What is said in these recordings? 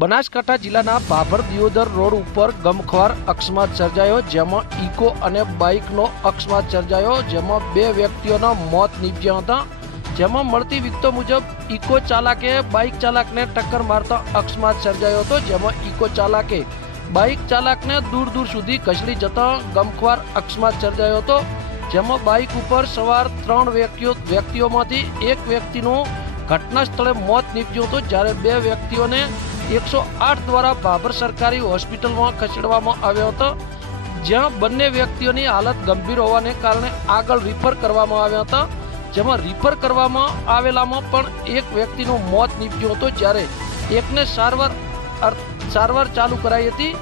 બનાસકાંઠા જિલ્લાના ભાભર દિયોદર રોડ ઉપર ગમખ્વાર અકસ્માત સર્જાયો, જેમાં ઇકો અને બાઇકનો અકસ્માત સર્જાયો, જેમાં બે વ્યક્તિઓના મોત નીપજ્યા હતા. જેમાં મળતી વિગતો મુજબ, ઇકો ચાલકે બાઇક ચાલકને ટક્કર મારતા અકસ્માત સર્જાયો હતો, જેમાં ઇકો ચાલકે બાઇક ચાલકને દૂર દૂર સુધી કચડી જતા ગમખ્વાર અકસ્માત સર્જાયો હતો, જેમાં બાઇક ઉપર સવાર ત્રણ વ્યક્તિઓ, વ્યક્તિઓમાંથી એક વ્યક્તિનું ઘટના સ્થળે મોત નીપજ્યું હતું જ્યારે બે વ્યક્તિઓને એકસો આઠ દ્વારા ભાભર સરકારી હોસ્પિટલમાં ખસેડવામાં આવ્યો હતો, જ્યાં બંને વ્યક્તિઓની હાલત ગંભીર હોવાને કારણે આગળ રિફર કરવામાં આવ્યા હતા. જેમાં રિફર કરવામાં આવેલામાં પણ એક વ્યક્તિનું મોત નીપજ્યું હતું જ્યારે એકને સારવાર સારવાર ચાલુ કરાઈ હતી.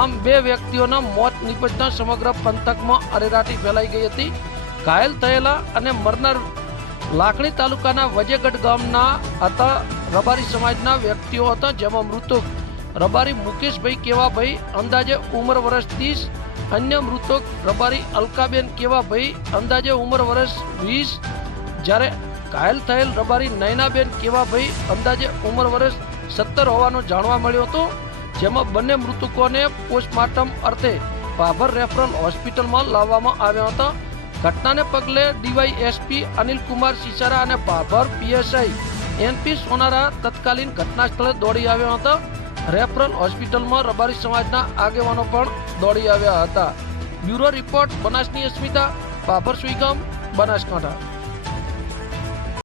આમ બે વ્યક્તિઓના મોત નીપજતા સમગ્ર પંથકમાં અરેરાટી ફેલાઈ ગઈ હતી. ઘાયલ થયેલા અને મરનાર લાખણી તાલુકાના વજેગઢ ગામના હતા. રબારી સમાજના વ્યક્તિઓ હતા, જેમાં મૃતક રબારી મુકેશભાઈ કેવાભાઈ, અંદાજે ઉંમર વર્ષ ત્રીસ. અન્ય મૃતક રબારી અલકાબેન કેવાભાઈ, અંદાજે ઉંમર વર્ષ વીસ. જ્યારે ઘાયલ થયેલ રબારી નયનાબેન કેવાભાઈ, અંદાજે ઉંમર વર્ષ સત્તર હોવાનું જાણવા મળ્યું હતું. જેમાં બંને મૃતકોને પોસ્ટમોર્ટમ અર્થે ભાભર રેફરલ હોસ્પિટલમાં લાવવામાં આવ્યા હતા. ઘટનાને પગલે ડીવાયએસપી અનિલ કુમાર સિસારા અને ભાભર પીએસઆઈ એનપી સોનારા તત્કાલીન ઘટના સ્થળે દોડી આવ્યા હતા. રેફરલ હોસ્પિટલમાં રબારી સમાજના આગેવાનો પણ દોડી આવ્યા હતા. બ્યુરો રિપોર્ટ બનાસની અસ્મિતા, ભાભર સુઈગમ, બનાસકાંઠા.